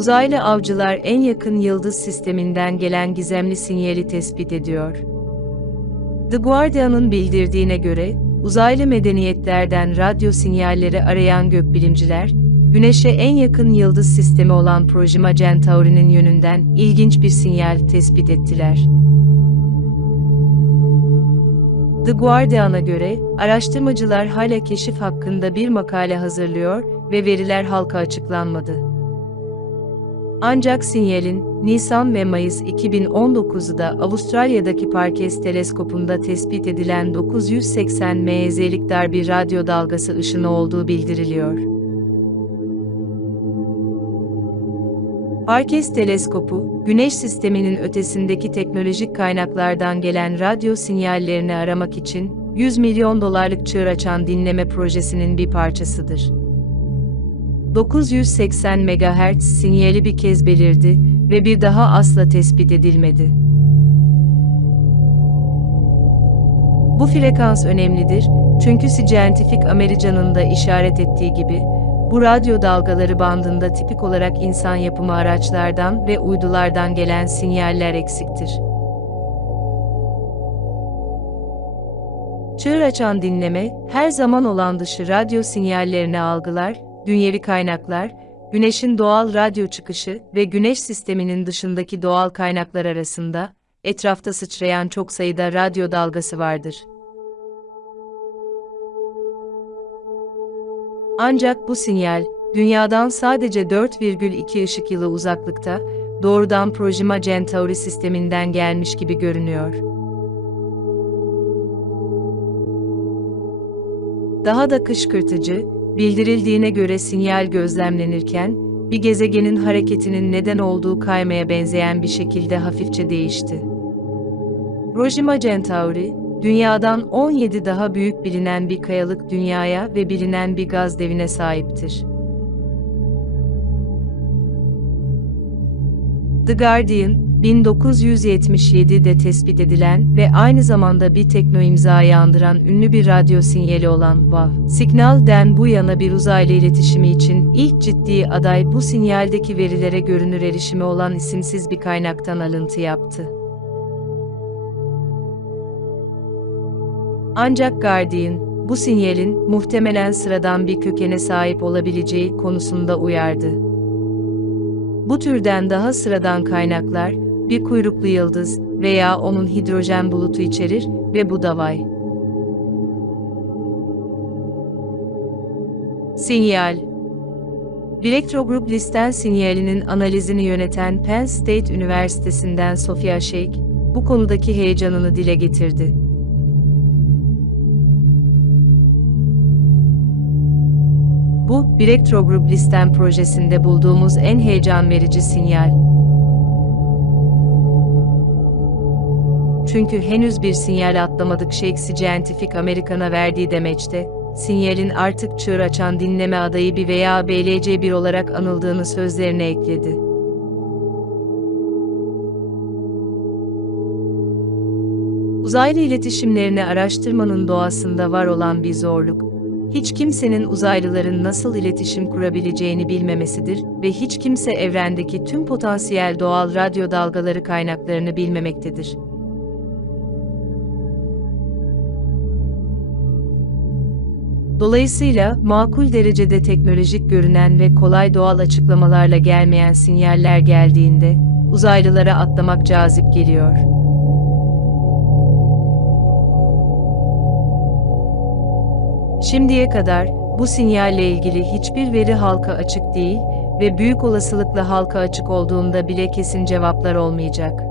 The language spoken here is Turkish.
uzaylı avcılar en yakın yıldız sisteminden gelen gizemli sinyali tespit ediyor. The Guardian'ın bildirdiğine göre, uzaylı medeniyetlerden radyo sinyalleri arayan gökbilimciler, Güneş'e en yakın yıldız sistemi olan Proxima Centauri'nin yönünden ilginç bir sinyal tespit ettiler. The Guardian'a göre, araştırmacılar hala keşif hakkında bir makale hazırlıyor ve veriler halka açıklanmadı. Ancak sinyalin, Nisan ve Mayıs 2019'da Avustralya'daki Parkes teleskopunda tespit edilen 980 MHz'lik dar bir radyo dalgası ışını olduğu bildiriliyor. Parkes teleskopu, Güneş sisteminin ötesindeki teknolojik kaynaklardan gelen radyo sinyallerini aramak için 100 milyon dolarlık çığır açan dinleme projesinin bir parçasıdır. 980 MHz sinyali bir kez belirdi ve bir daha asla tespit edilmedi. Bu frekans önemlidir çünkü Scientific American'ın da işaret ettiği gibi, bu radyo dalgaları bandında tipik olarak insan yapımı araçlardan ve uydulardan gelen sinyaller eksiktir. Çığır açan dinleme, her zaman olan dışı radyo sinyallerini algılar, dünyevi kaynaklar, güneşin doğal radyo çıkışı ve güneş sisteminin dışındaki doğal kaynaklar arasında, etrafta sıçrayan çok sayıda radyo dalgası vardır. Ancak bu sinyal, dünyadan sadece 4,2 ışık yılı uzaklıkta, doğrudan Proxima Centauri sisteminden gelmiş gibi görünüyor. Daha da kışkırtıcı, bildirildiğine göre sinyal gözlemlenirken, bir gezegenin hareketinin neden olduğu kaymaya benzeyen bir şekilde hafifçe değişti. Proxima Centauri, Dünyadan 17 daha büyük bilinen bir kayalık dünyaya ve bilinen bir gaz devine sahiptir. The Guardian, 1977'de tespit edilen ve aynı zamanda bir tekno imzayı andıran ünlü bir radyo sinyali olan WAV, Signal'den bu yana bir uzaylı iletişimi için ilk ciddi aday bu sinyaldeki verilere görünür erişimi olan isimsiz bir kaynaktan alıntı yaptı. Ancak Guardian, bu sinyalin muhtemelen sıradan bir kökene sahip olabileceği konusunda uyardı. Bu türden daha sıradan kaynaklar, bir kuyruklu yıldız veya onun hidrojen bulutu içerir ve bu davay. Sinyal Direktrogrup listen sinyalinin analizini yöneten Penn State Üniversitesi'nden Sofia Sheikh, bu konudaki heyecanını dile getirdi. Bu, Direktrogrup Listen projesinde bulduğumuz en heyecan verici sinyal. Çünkü henüz bir sinyal atlamadık Shake Scientific American'a verdiği demeçte, sinyalin artık çığır açan dinleme adayı bir veya BLC1 olarak anıldığını sözlerine ekledi. Uzaylı iletişimlerini araştırmanın doğasında var olan bir zorluk, hiç kimsenin uzaylıların nasıl iletişim kurabileceğini bilmemesidir ve hiç kimse evrendeki tüm potansiyel doğal radyo dalgaları kaynaklarını bilmemektedir. Dolayısıyla makul derecede teknolojik görünen ve kolay doğal açıklamalarla gelmeyen sinyaller geldiğinde uzaylılara atlamak cazip geliyor. Şimdiye kadar bu sinyalle ilgili hiçbir veri halka açık değil ve büyük olasılıkla halka açık olduğunda bile kesin cevaplar olmayacak.